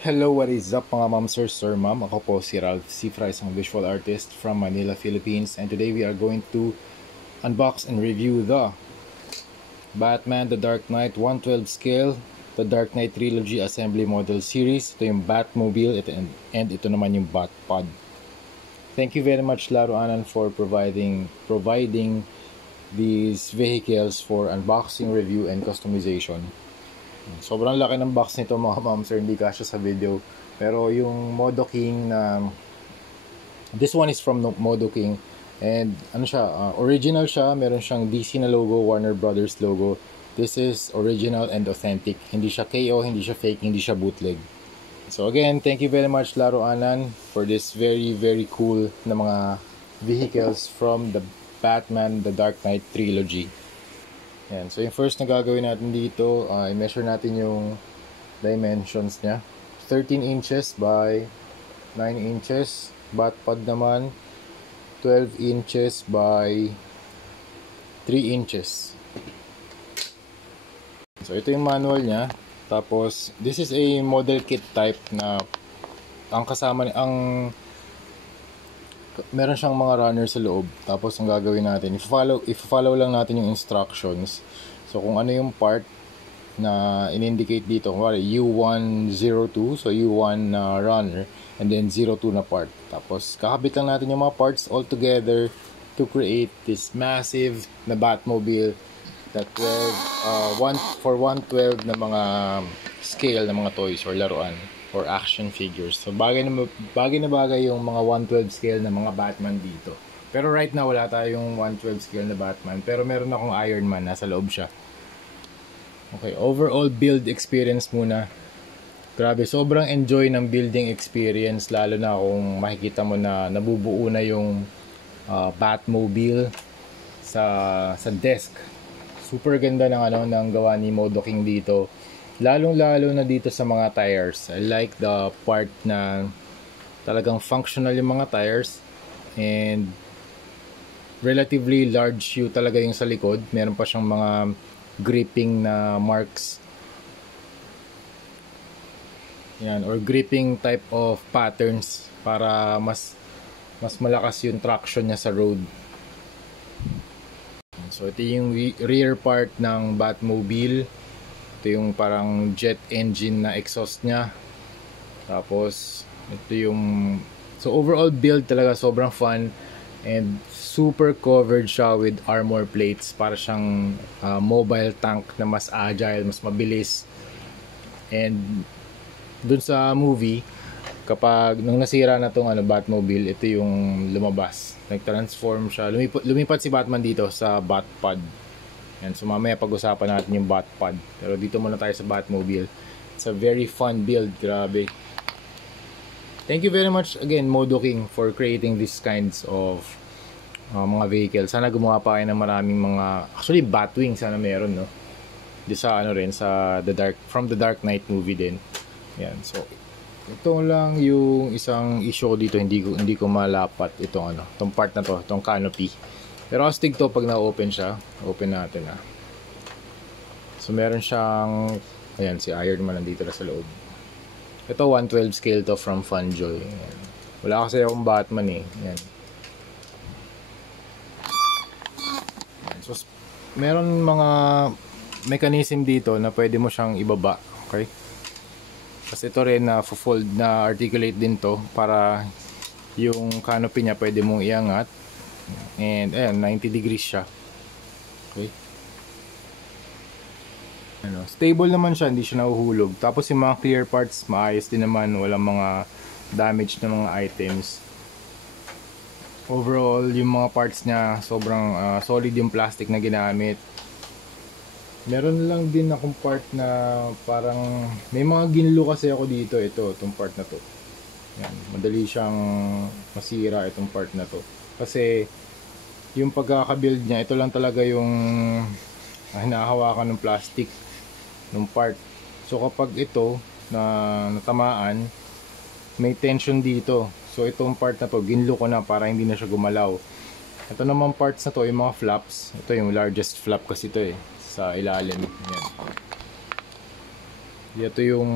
Hello, what is up mga ma'am, sir, ma'am? Ako po si Ralph Cifra, isang visual artist from Manila, Philippines. And today we are going to unbox and review the Batman The Dark Knight 1/12 scale, The Dark Knight Trilogy Assembly Model Series. Ito yung Batmobile and ito naman yung Batpod. Thank you very much Laruanan for providing these vehicles for unboxing, review, and customization. Sobrang laki ng box nito mga ma'am sir, hindi kasya sa video. Pero yung Modo King na this one is from Modo King and ano siya, original siya, meron siyang DC na logo, Warner Brothers logo. This is original and authentic. Hindi siya KO, hindi siya fake, hindi siya bootleg. So again, thank you very much Laruanan for this very cool na mga vehicles from the Batman The Dark Knight Trilogy. Yan. So yung first na gagawin natin dito, i-measure natin yung dimensions niya. 13 inches by 9 inches. Batpod naman 12 inches by 3 inches. So ito yung manual niya. Tapos this is a model kit type na ang kasama meron siyang mga runner sa loob. Tapos ang gagawin natin, if-follow lang natin yung instructions. So kung ano yung part na in-indicate dito, kumari U102, so U1 na runner, and then 02 na part. Tapos kakabit lang natin yung mga parts all together to create this massive na Batmobile that 112 na mga scale na mga toys or laruan or action figures. So bagay na bagay yung mga 112 scale na mga Batman dito. Pero right now wala tayong 112 scale na Batman, pero meron akong Iron Man, nasa loob siya. Okay, overall build experience muna. Grabe, sobrang enjoy ng building experience, lalo na kung makikita mo na nabubuo na yung Batmobile sa desk. Super ganda ng gawa ni Modo King dito. Lalong-lalo na dito sa mga tires. I like the part na talagang functional yung mga tires and relatively large shoe talaga yung sa likod. Meron pa siyang mga gripping na marks. Yan, or gripping type of patterns para mas malakas yung traction niya sa road. So ito yung rear part ng Batmobile. Ito yung parang jet engine na exhaust niya. Tapos ito yung, so overall build talaga sobrang fun and super covered siya with armor plates para siyang mobile tank na mas agile, mas mabilis. And dun sa movie, kapag nung nasira na tong Batmobile, ito yung lumabas, nag-transform siya, lumipat si Batman dito sa Batpod. Yan, so mamaya pag-usapan natin yung Batpod, pero dito muna tayo sa Batmobile. It's a very fun build, grabe. Thank you very much again Modo King for creating these kinds of mga vehicles. Sana gumawa pa kayo ng maraming mga, actually Batwing sana meron, no? Di sa rin sa from the Dark Knight movie din. Yan, so ito lang yung isang issue dito, hindi ko malapat itong itong part na to, itong canopy. Pero astig to pag na-open siya. Open natin So meron siyang, ayan, si Iron Man nandito na sa loob. Ito 112 scale to from Funjoy. Ayan. Wala kasi akong Batman Ayan. So meron mga mechanism dito na pwede mo siyang ibaba. Okay? Kasi ito rin na fold na articulate din to para yung canopy niya pwede mong iangat. And ayan, 90 degrees siya. Okay. Stable naman siya, hindi siya nahuhulog. Tapos yung mga clear parts, maayos din naman, walang mga damage na mga items. Overall, yung mga parts niya, sobrang solid yung plastic na ginamit. Meron lang din akong part na parang may mga ginlo kasi ako dito, itong part na to. Yan, madali siyang masira itong part na to. Kasi yung pagkakabuild niya, ito lang talaga yung hinahawakan ng plastic ng part. So kapag ito na natamaan, may tension dito. So itong part na to, ginlo ko na para hindi na siya gumalaw. Ito naman parts na to, yung mga flaps. Ito yung largest flap kasi ito sa ilalim. Yan. Ito yung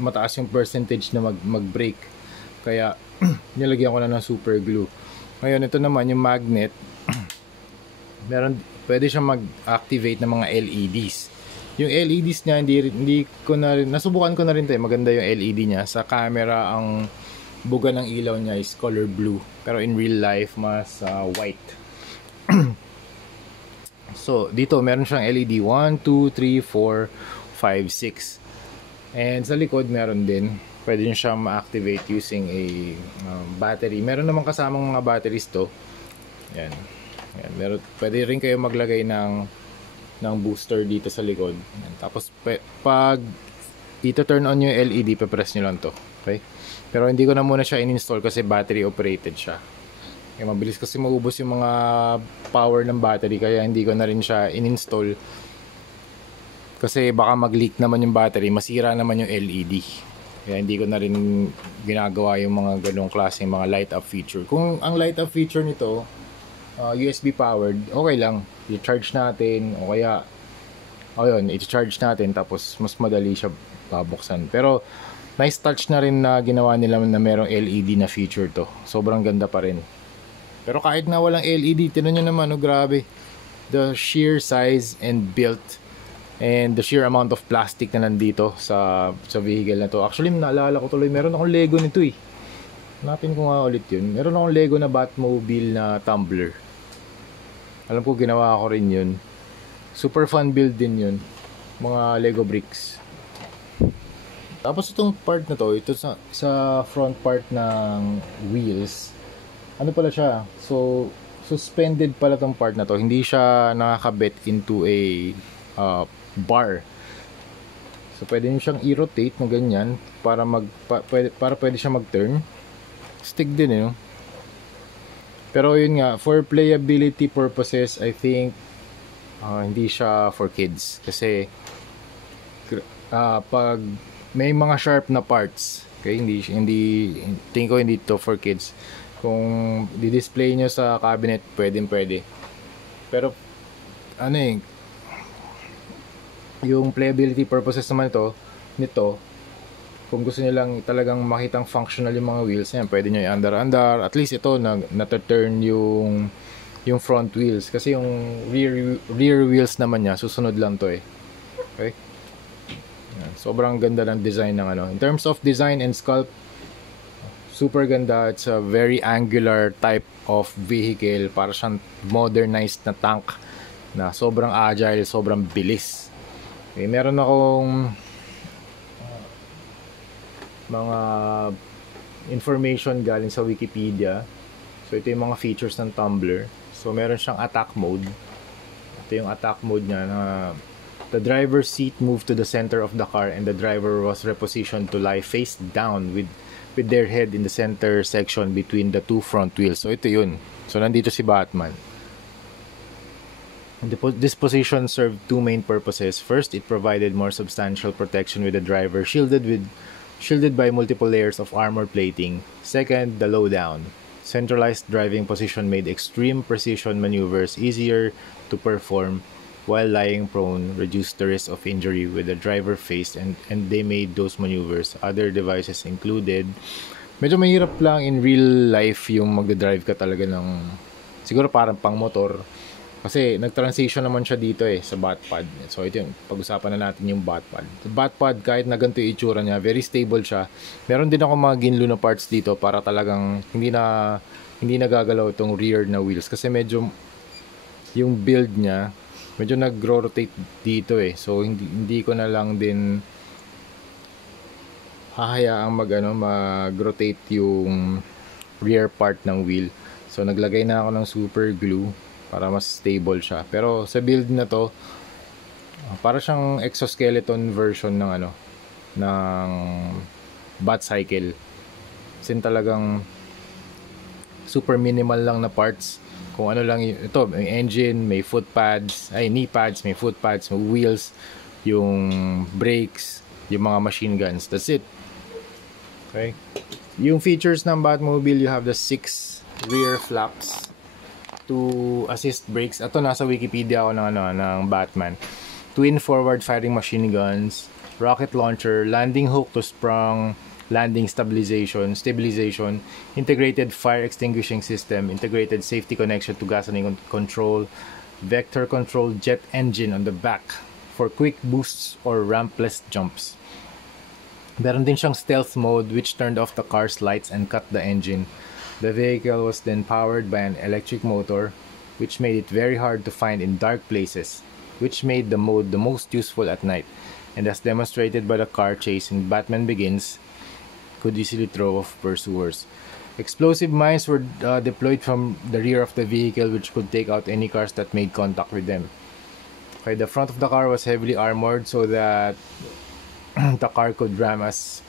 mataas yung percentage na mag-break. Kaya nilagyan ko na ng super glue. Ngayon ito naman yung magnet. Pwede siyang mag-activate ng mga LEDs. Yung LEDs niya hindi ko na rin, nasubukan ko na rin 'to, maganda yung LED niya. Sa camera ang buga ng ilaw niya is color blue, pero in real life mas white. So dito meron siyang LED 1, 2, 3, 4, 5, 6. And sa likod meron din, pwede nyo siyang ma-activate using a battery. Meron naman kasamang mga batteries to. Yan. Pwede rin kayo maglagay ng booster dito sa likod. Yan. Tapos pag ito-turn on yung LED, pe-press nyo lang to. Okay? Pero hindi ko na muna siya in-install kasi battery operated siya. Kaya mabilis kasi maubos yung mga power ng battery, kaya hindi ko na rin siya in-install. Kasi baka mag-leak naman yung battery, masira naman yung LED. Kaya hindi ko na rin ginagawa yung mga ganong klaseng mga light up feature. Kung ang light up feature nito USB powered, okay lang. I-charge natin o kaya i-charge natin tapos mas madali siya babuksan. Pero nice touch na rin na ginawa nila na merong LED na feature to. Sobrang ganda pa rin. Pero kahit na walang LED, tinan nyo naman, grabe. The sheer size and build and the sheer amount of plastic na nandito sa vehicle na to. Actually, naalala ko tuloy, meron akong Lego nito eh. Hanapin ko nga ulit yun. Meron akong Lego na Batmobile na tumbler. Alam ko, ginawa ko rin yun. Super fun build din yun. Mga Lego bricks. Tapos itong part na to, ito sa front part ng wheels. Ano pala siya? So, suspended pala tong part na to. Hindi siya nakakabit into a bar. So, pwede nyo siyang i-rotate na ganyan para pwede siya mag-turn. Stick din no? Pero yun nga, for playability purposes, I think hindi siya for kids. Kasi pag may mga sharp na parts, okay, tingin ko hindi to for kids. Kung di-display nyo sa cabinet, pwede. Pero yung playability purposes naman nito, kung gusto niyo lang talagang makitang functional yung mga wheels, yan, pwede nyo i-andar. At least ito na-turn yung front wheels, kasi yung rear wheels naman niya susunod lang to eh. Okay? Yan. Sobrang ganda ng design ng in terms of design and sculpt, super ganda. It's a very angular type of vehicle, para siyang modernized na tank na sobrang agile, sobrang bilis. Okay, meron akong mga information galing sa Wikipedia. So ito yung mga features ng tumbler. So meron siyang attack mode. Ito yung attack mode niya na the driver's seat moved to the center of the car and the driver was repositioned to lie face down with their head in the center section between the two front wheels. So ito yun. So nandito si Batman. This position served two main purposes. First, it provided more substantial protection with the driver shielded by multiple layers of armor plating. Second, the lowdown. Centralized driving position made extreme precision maneuvers easier to perform while lying prone, reduced the risk of injury with the driver faced, and they made those maneuvers. Other devices included. Medyo mahirap lang in real life yung magdadrive ka talaga ng, siguro parang pang motor, kasi nag-transition naman siya dito sa Batpod. So ito yung pag-usapan na natin yung Batpod. So, Batpod, kahit na ganito yung itsura niya, very stable siya. Meron din ako mga ginlo na parts dito para talagang hindi na gagalaw itong rear na wheels, kasi medyo yung build niya medyo nag-rotate dito so hindi ko na lang din hahayaang mag-rotate yung rear part ng wheel. So naglagay na ako ng super glue para mas stable siya. Pero sa build na to, para siyang exoskeleton version ng ng Batcycle. Sin talagang super minimal lang na parts. Kung ano lang ito, may engine, may foot pads, knee pads, may foot pads, may wheels, yung brakes, yung mga machine guns. That's it. Okay. Yung features ng Batmobile, you have the 6 rear flaps to assist brakes. Ito nasa Wikipedia ako ng Batman. twin forward-firing machine guns, rocket launcher, landing hook to sprung landing stabilization, integrated fire extinguishing system, integrated safety connection to gasoline control, vector control jet engine on the back for quick boosts or rampless jumps. Meron din siyang stealth mode which turned off the car's lights and cut the engine. The vehicle was then powered by an electric motor which made it very hard to find in dark places, which made the mode the most useful at night, and as demonstrated by the car chase in Batman Begins, could easily throw off pursuers. Explosive mines were deployed from the rear of the vehicle which could take out any cars that made contact with them. Okay, the front of the car was heavily armored so that the car could ram as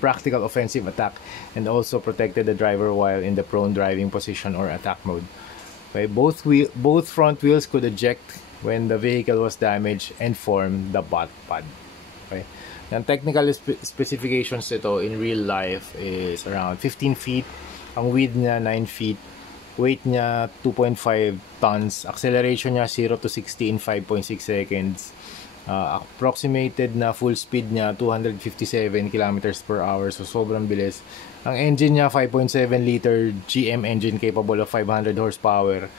practical offensive attack and also protected the driver while in the prone driving position or attack mode. Okay, both front wheels could eject when the vehicle was damaged and form the bot pad. Okay. Ang technical specifications ito in real life is around 15 feet, ang width niya 9 feet, weight niya 2.5 tons, acceleration niya 0 to 60 in 5.6 seconds, approximated na full speed niya 257 kilometers per hour, so sobrang bilis. Ang engine niya 5.7 liter GM engine capable of 500 horsepower.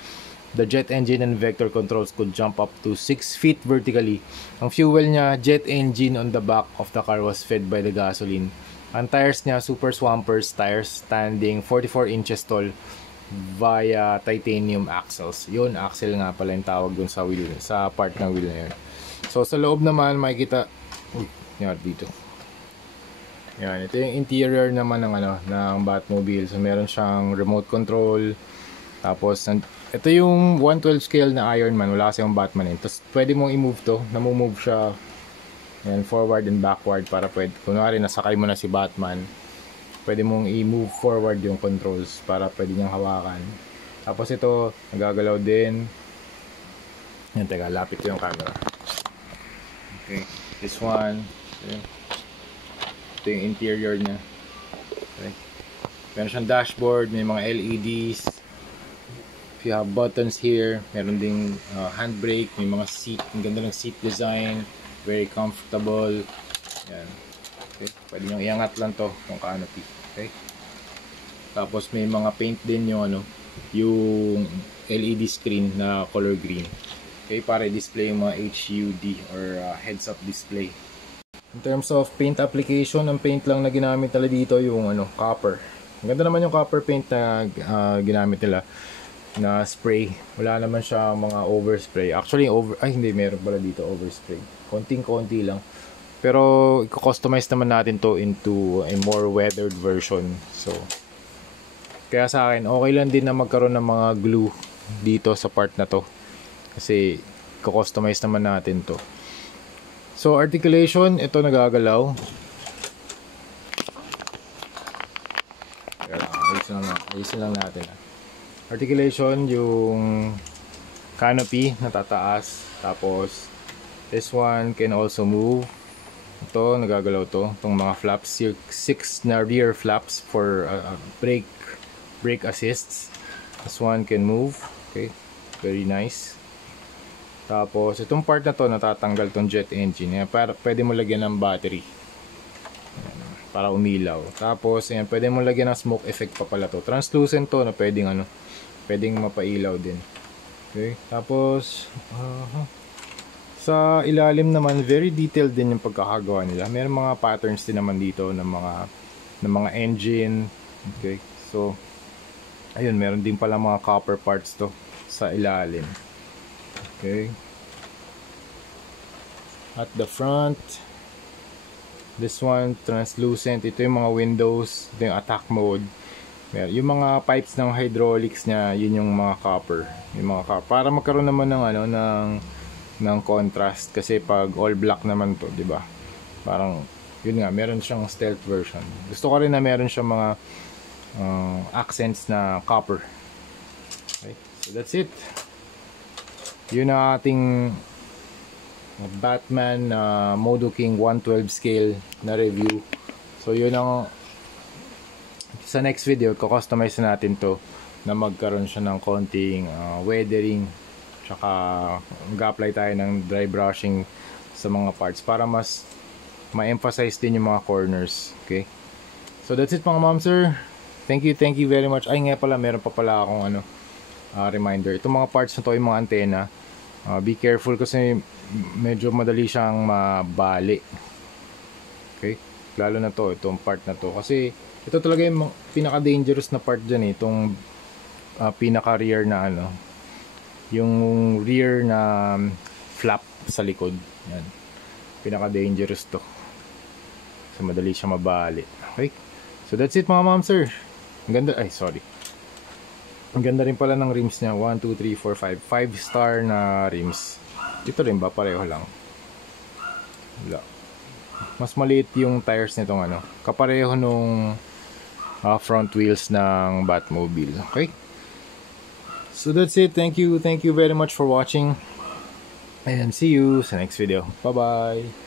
The jet engine and vector controls could jump up to 6 feet vertically. Ang fuel niya, jet engine on the back of the car was fed by the gasoline. Ang tires niya, Super Swampers tires standing 44 inches tall via titanium axles. Yun, axle nga pala yung tawag dun sa wheel, sa part ng wheel na yun. So sa loob naman makikita, yan dito. Yan, ito yung interior naman ng Batmobile. So meron siyang remote control. Tapos ito yung 112 scale na Iron Man, wala kasi yung Batman eh. Tapos pwede mong i-move to, namumove siya yan, forward and backward para pwede, kunwari nasakay mo na si Batman, pwede mong i-move forward yung controls para pwede niyang hawakan. Tapos ito, nagagalaw din. Yan, teka, lapit yung camera. Okay, this one. Ito yung interior niya. Okay. Meron siyang dashboard, may mga LEDs. You have buttons here, meron ding handbrake, may mga seat, ang ganda ng seat design, very comfortable. Yan. Okay, pwede nyo iangat lang to yung canopy. Okay. Tapos may mga paint din yung yung LED screen na color green. Okay, para i-display yung mga HUD or heads up display. In terms of paint application, ang paint lang na ginamit nila dito yung copper. Ang ganda naman yung copper paint na ginamit nila na spray. Wala naman siya mga overspray. Actually, hindi, meron pala dito overspray. Konting-konti lang. Pero, i-customize naman natin to into a more weathered version. So, kaya sa akin, okay lang din na magkaroon ng mga glue dito sa part na to. Kasi, i-customize naman natin to. So, articulation, ito nagagalaw. Ayusin lang natin. Articulation, yung canopy natataas. Tapos this one can also move. Ito, nagagalaw to. Itong mga flaps, 6 na rear flaps for brake assists. This one can move. Okay, very nice. Tapos itong part na to, natatanggal tong jet engine. Ayan, pwede mo lagyan ng battery. Ayan, para umilaw. Tapos ayan, pwede mo lagyan ng smoke effect pa pala to. Translucent to na pwedeng mapailaw din. Okay, tapos sa ilalim naman, very detailed din yung pagkakagawa nila. May mga patterns din naman dito ng mga engine. Okay, so ayun, meron din pala mga copper parts to sa ilalim. Okay, at the front, this one translucent. Ito yung mga windows, ito yung attack mode. Yung mga pipes ng hydraulics niya, yun yung mga copper. Yung mga copper. Para magkaroon naman ng contrast. Kasi pag all black naman to, di ba? Parang, yun nga, meron siyang stealth version. Gusto ko rin na meron siyang mga accents na copper. Okay, so that's it. Yun ang ating Batman Modo King 112 scale na review. So yun ang sa next video, kustomize natin to na magkaroon siya ng konting weathering Tsaka mag-apply tayo ng dry brushing sa mga parts para mas ma-emphasize din yung mga corners. Okay? So that's it mga ma'am sir. Thank you very much. Ay nga pala, meron pa pala akong reminder. Itong mga parts na to, yung mga antena, be careful kasi medyo madali siyang mabali. Okay? Lalo na to, itong part na to. Kasi ito talaga yung pinaka-dangerous na part dyan eh. Itong pinaka-rear na yung rear na flap sa likod. Yan. Pinaka-dangerous to. Kasi madali siya mabali. Okay? So that's it mga ma'am sir. Ang ganda, ay sorry. Ang ganda rin pala ng rims niya. 1, 2, 3, 4, 5. 5-star na rims. Ito rin ba? Pareho lang. Wala. Mas maliit yung tires nitong kapareho nung front wheels ng Batmobile. Okay? So that's it. Thank you very much for watching. And see you sa next video. Bye-bye.